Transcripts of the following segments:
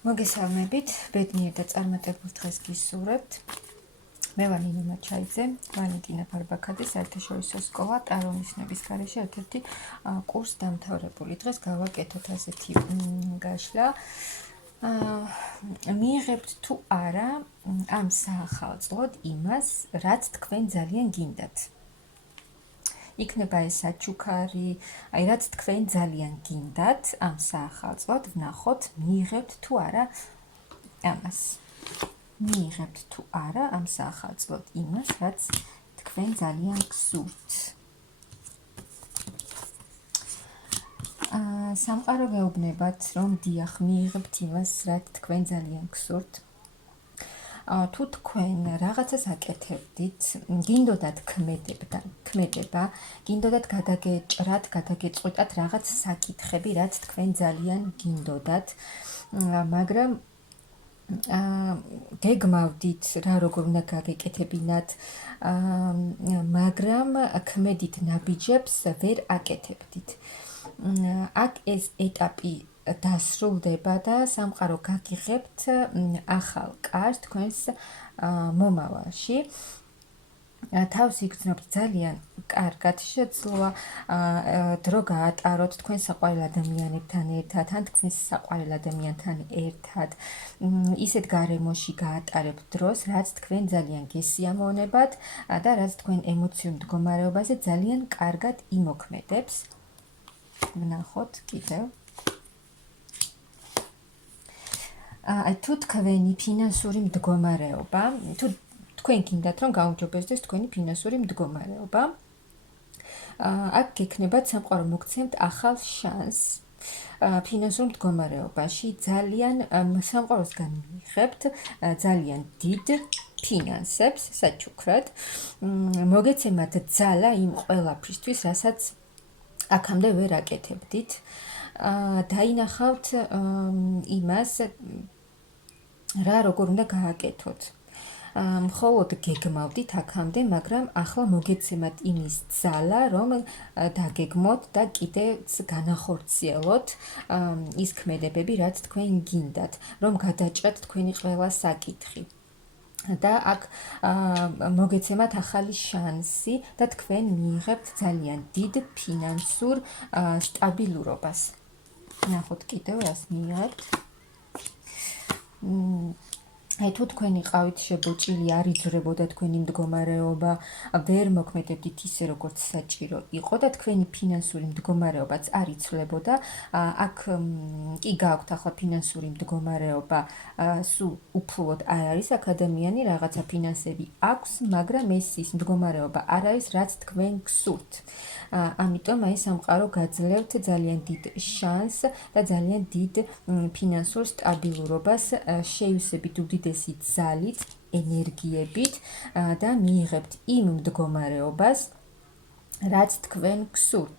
მოგესალმებით, ბედნიერ და წარმატებულ დღეს გისურვებთ. მე ვარ ნინო მაჩაიძე, ვალენტინა ფარბაქაძე, საერთაშორისო სკოლა ტარონიშნების გარეშე ერთ-ერთი კურს დამთავრებული. დღეს გავაკეთოთ ასეთი გაშლა. მიიღებთ თუ არა ამ საახალწლოდ იმას, რაც თქვენ ძალიან გინდათ. იქნება ეს საჩუქარი, რაც თქვენ ძალიან გინდათ ამ საახალწლოდ, ვნახოთ, მიიღებთ თუ არა ამას. მიიღებთ თუ არა ამ საახალწლოდ იმას, რაც თქვენ ძალიან გსურთ. სამყარო გეუბნებათ, რომ დიახ, მიიღებთ იმას, რაც თქვენ ძალიან გსურთ. თუ თქვენ რაღაცას აკეთებდით, გინდოდათ ქმედება, გინდოდათ გადაგეჭრათ, გადაგეწყვიტათ რაღაც საკითხები, რაც თქვენ ძალიან გინდოდათ, მაგრამ გეგმავდით რა როგორ უნდა გაგეკეთებინათ, მაგრამ ქმედით ნაბიჯებს ვერ აკეთებდით. აქ ეს ეტაპი დასრულდება და სამყარო გაგიღებთ ახალ კარს თქვენს მომავალში. თავს იგრძნობთ ძალიან კარგად, შეძლო დრო გაატაროთ თქვენ საყვარელ ადამიანებთან ერთად, ან თქვენს საყვარელ ადამიანთან ერთად. ისეთ გარემოში გაატარებთ დროს, რაც თქვენ ძალიან გესიამოვნებათ და რაც თქვენ ემოციურ მდგომარეობაზე ძალიან კარგად იმოქმედებს. ვნახოთ კიდევ. თუ თქვენი ფინანსური მდგომარეობა, თუ თქვენ გინდათ რომ გაუმჯობესდეს თქვენი ფინანსური მდგომარეობა, აქ გექნებათ სამყარო მოგცემთ ახალ შანსს ფინანსურ მდგომარეობაში, ძალიან სამყაროსგან მიიღებთ ძალიან დიდ ფინანსებს საჩუქრად, მოგეცემათ ძალა იმ ყველაფრისთვის, რასაც აქამდე ვერ აკეთებდით. დაინახავთ იმას, რა როგორ უნდა გააკეთოთ. მხოლოდ გეგმავდით აქამდე, მაგრამ ახლა მოგეცემათ იმის ძალა, რომ დაგეგმოთ და კიდეც განახორციელოთ ის ქმედებები, რაც თქვენ გინდათ, რომ გადაჭრათ თქვენი ყველა საკითხი. და აქ მოგეცემათ ახალი შანსი და თქვენ მიიღებთ ძალიან დიდ ფინანსურ სტაბილურობას. ნახოთ კიდევ რას მიიღებთ. თუ თქვენ იყავით შებოჭილი, არ იძრებოდა თქვენი მდგომარეობა, ვერ მოქმედებდით ისე, როგორც საჭირო იყო და თქვენი ფინანსური მდგომარეობაც არ იცვლებოდა, აქ კი გააქვთ ახლა ფინანსური მდგომარეობა, სულ უფლოდ არ არის აკადემიანი, რაღაცა ფინანსები აქვს, მაგრამ ეს ის მდგომარეობა არ არის, რაც თქვენ გსურთ. ამიტომ აი სამყარო გაძლევთ ძალიან დიდ შანსს და ძალიან დიდ ფინანსურ სტაბილურობას, შეივსებით უდიდესი ძალით, ენერგიებით და მიიღებთ იმ მდგომარეობას, რაც თქვენ გსურთ.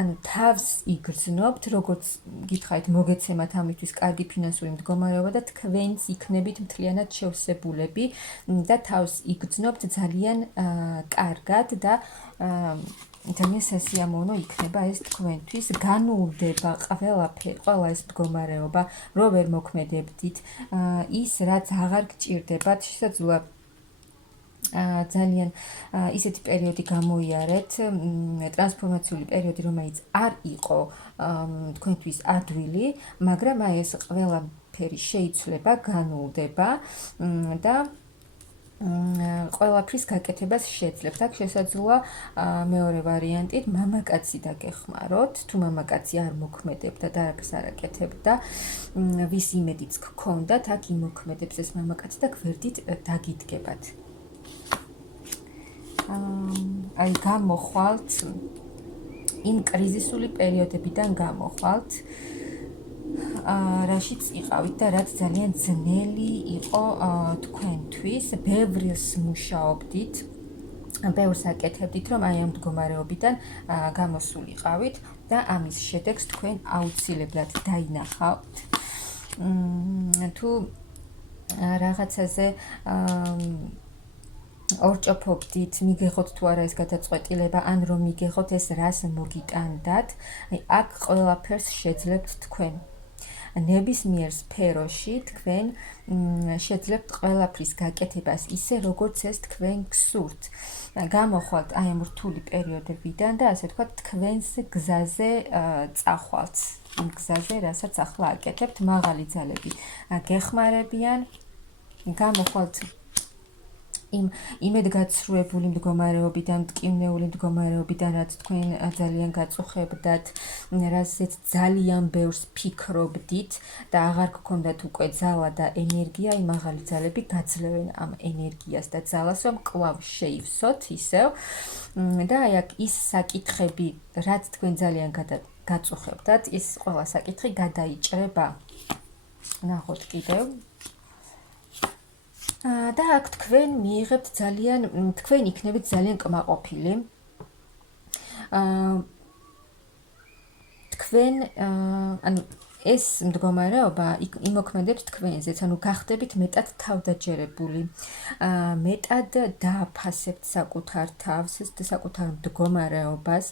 ანუ თავს იგრძნობთ, როგორც გითხარით, მოგეცემათ ამისთვის კარგი ფინანსური მდგომარეობა და თქვენც იქნებით მთლიანად შევსებულები და თავს იგრძნობთ ძალიან კარგად და ძალიან სასიამოვნო იქნება ეს თქვენთვის. განულდება ყველა ეს მდგომარეობა, რო ვერ მოქმედებდით, ის რაც აღარ გჭირდებათ, შესაძლოა ძალიან ისეთი პერიოდი გამოიარეთ, ტრანსფორმაციული პერიოდი, რომელიც არ იყო თქვენთვის ადვილი, მაგრამ აი ეს ყველაფერი შეიცვლება, განულდება და ყველაფრის გაკეთებას შეძლებთ. აქ შესაძლოა მეორე ვარიანტით მამაკაცი დაგეხმაროთ, თუ მამაკაცი არ მოქმედებდა და არაფერს არ აკეთებდა, ვის იმედიც გქონდათ, აქ იმოქმედებს ეს მამაკაცი და გვერდით დაგიდგებათ. აი გამოხვალთ იმ კრიზისული პერიოდებიდან გამოხვალთ, რაშიც იყავით და რაც ძალიან ძნელი იყო თქვენთვის, ბევრს მუშაობდით, ბევრს აკეთებდით, რომ აი ამ მდგომარეობიდან გამოსულიყავით და ამის შედეგს თქვენ აუცილებლად დაინახავთ. თუ რაღაცაზე ორჭოფობდით, მიგეხოთ თუ არა ეს გადაწყვეტილება, ან რომ მიგეხოთ ეს რას მოგიტანდათ, აი აქ ყველაფერს შეძლებთ თქვენ. ნებისმიერ სფეროში თქვენ შეძლებთ ყველაფრის გაკეთებას ისე, როგორც ეს თქვენ გსურთ. გამოხვალთ აი ამ რთული პერიოდებიდან და ასე ვთქვათ, თქვენს გზაზე წახვალთ. იმ გზაზე, რასაც ახლა აკეთებთ, მაღალი ძალები გეხმარებიან, გამოხვალთ იმ იმედგაცრუებული მდგომარეობიდან, მტკივნეული მდგომარეობიდან, რაც თქვენ ძალიან გაწუხებდათ, რასაც ძალიან ბევრს ფიქრობდით და აღარ გქონდათ უკვე ძალა და ენერგია, იმ მაღალი ძალები გაძლევენ ამ ენერგიას და ძალას, რომ კვლავ შეივსოთ ისევ და აი აქ ის საკითხები, რაც თქვენ ძალიან გაწუხებდათ, ის ყველა საკითხი გადაიჭრება. ნახოთ კიდევ. და აქ თქვენ მიიღებთ ძალიან, თქვენ იქნებით ძალიან კმაყოფილი. თქვენ, ანუ ეს მდგომარეობა იმოქმედებს თქვენზეც, ანუ გახდებით მეტად თავდაჯერებული, მეტად დააფასებთ საკუთარ თავს, საკუთარ მდგომარეობას,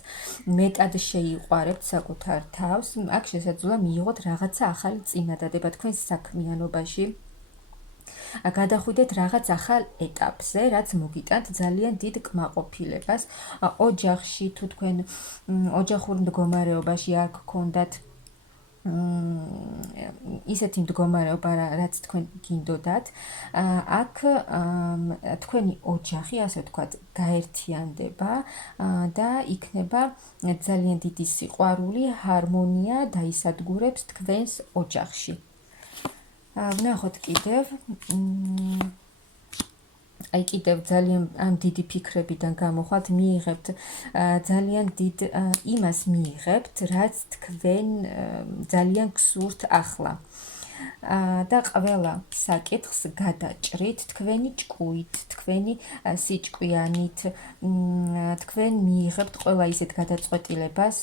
მეტად შეიყვარებთ საკუთარ თავს. აქ შესაძლოა მიიღოთ რაღაცა ახალი წინადადება თქვენს საქმიანობაში. გადახვიდეთ რაღაც ახალ ეტაპზე, რაც მოგიტანთ ძალიან დიდ კმაყოფილებას. ოჯახში თუ თქვენ ოჯახურ მდგომარეობაში არ გქონდათ ისეთი მდგომარეობა, რაც თქვენ გინდოდათ, აქ თქვენი ოჯახი, ასე ვთქვათ, გაერთიანდება და იქნება ძალიან დიდი სიყვარული, ჰარმონია დაისადგურებს თქვენს ოჯახში. ვნახოთ კიდევ. აი კიდევ ძალიან ამ დიდი ფიქრებიდან გამოხვალთ, მიიღებთ ძალიან დიდ იმას მიიღებთ, რაც თქვენ ძალიან გსურთ ახლა. და ყველა საკითხს გადაჭრით თქვენი ჭკუით, თქვენი სიჭკვიანით, თქვენ მიიღებთ ყველა ისეთ გადაწყვეტილებას,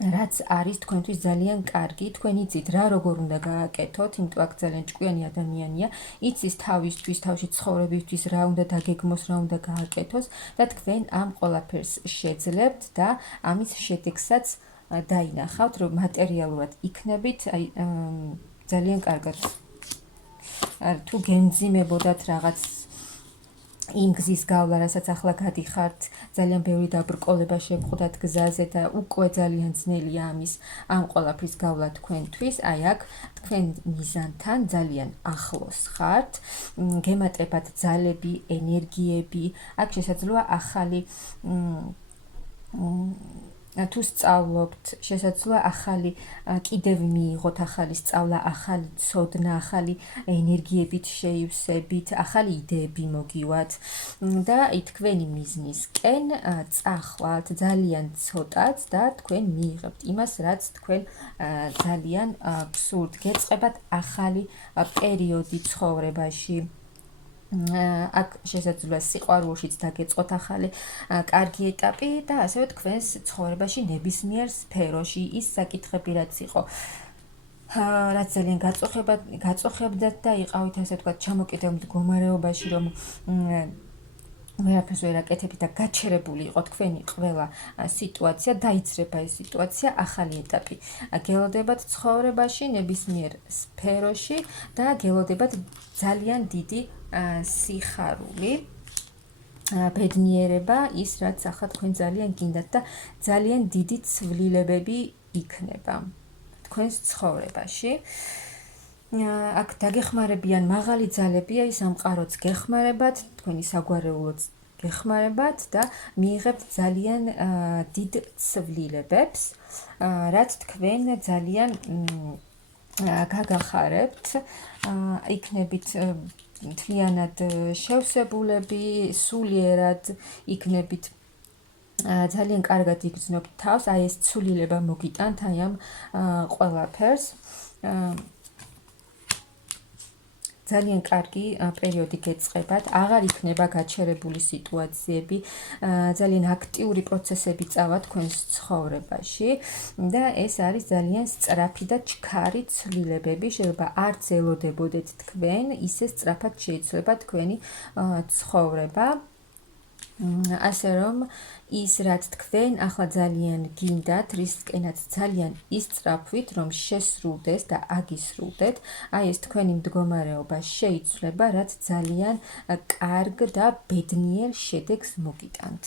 რაც არის თქვენთვის ძალიან კარგი, თქვენ იცით რა როგორ უნდა გააკეთოთ, იმიტომ აქ ძალიან ჭკვიანი ადამიანია, იცის თავისთვის, თავში ცხოვრებისთვის რა უნდა დაგეგმოს, რა უნდა გააკეთოს და თქვენ ამ ყველაფერს შეძლებთ და ამის შედეგსაც დაინახავთ, რომ მატერიალურად იქნებით, აი ძალიან კარგად. თუ გემძიმებოდათ რაღაც იმ გზის გავლა, რასაც ახლა გადიხართ, ძალიან ბევრი დაბრკოლება შეგხვდათ გზაზე და უკვე ძალიან ძნელია ამ ყველაფრის გავლა თქვენთვის, აი აქ თქვენ მიზანთან ძალიან ახლოს ხართ, გემატებათ ძალები, ენერგიები, აქ შესაძლოა ახალი თუ სწავლობთ, შესაძლოა ახალი კიდევ მიიღოთ ახალი სწავლა, ახალი ცოდნა, ახალი ენერგიებით შეივსებით, ახალი იდეები მოგივათ და თქვენი მიზნისკენ წახვალთ ძალიან ცოტაც და თქვენ მიიღებთ იმას, რაც თქვენ ძალიან გსურთ. გეწყებათ ახალი პერიოდი ცხოვრებაში. აქ შესაძლოა სიყვარულშიც დაგეწყოთ ახალი კარგი ეტაპი და ასევე თქვენს ცხოვრებაში ნებისმიერ სფეროში ის საკითხები, რაც იყო, რაც ძალიან გაწუხებდათ და იყავით, ასე ვთქვათ, ჩამოკიდევ მდგომარეობაში, რომ ვერაფერს ვერ აკეთებთ და გაჩერებული იყო თქვენი ყველა სიტუაცია, დაიძრება ეს სიტუაცია, ახალი ეტაპი. გელოდებათ ცხოვრებაში, ნებისმიერ სფეროში და გელოდებათ ძალიან დიდი სიხარული, ბედნიერება, ის რაც ახლა თქვენ ძალიან გინდათ და ძალიან დიდი ცვლილებები იქნება თქვენს ცხოვრებაში. აქ დაგეხმარებიან მაღალი ძალები, აი სამყაროც გეხმარებათ, თქვენი საგვარეულოც გეხმარებათ და მიიღებთ ძალიან დიდ ცვლილებებს, რაც თქვენ ძალიან გაგახარებთ, იქნებით მთლიანად შევსებულები, სულიერად იქნებით ძალიან კარგად იგრძნობთ თავს, აი ეს ცვლილება მოგიტანთ აი ამ ყველაფერს. ძალიან კარგი პერიოდი გეწყებათ, აღარ იქნება გაჩერებული სიტუაციები, ძალიან აქტიური პროცესები წავა თქვენს ცხოვრებაში და ეს არის ძალიან სწრაფი და ჩქარი ცვლილებები, შეიძლება არც ელოდებოდეთ თქვენ, ისე სწრაფად შეიცვლება თქვენი ცხოვრება. ასე რომ ის რაც თქვენ ახლა ძალიან გინდათ, რისკენაც ძალიან ისწრაფვით, რომ შესრულდეს და აგისრულდეთ, აი ეს თქვენი მდგომარეობა შეიცვლება, რაც ძალიან კარგ და ბედნიერ შედეგს მოგიტანთ.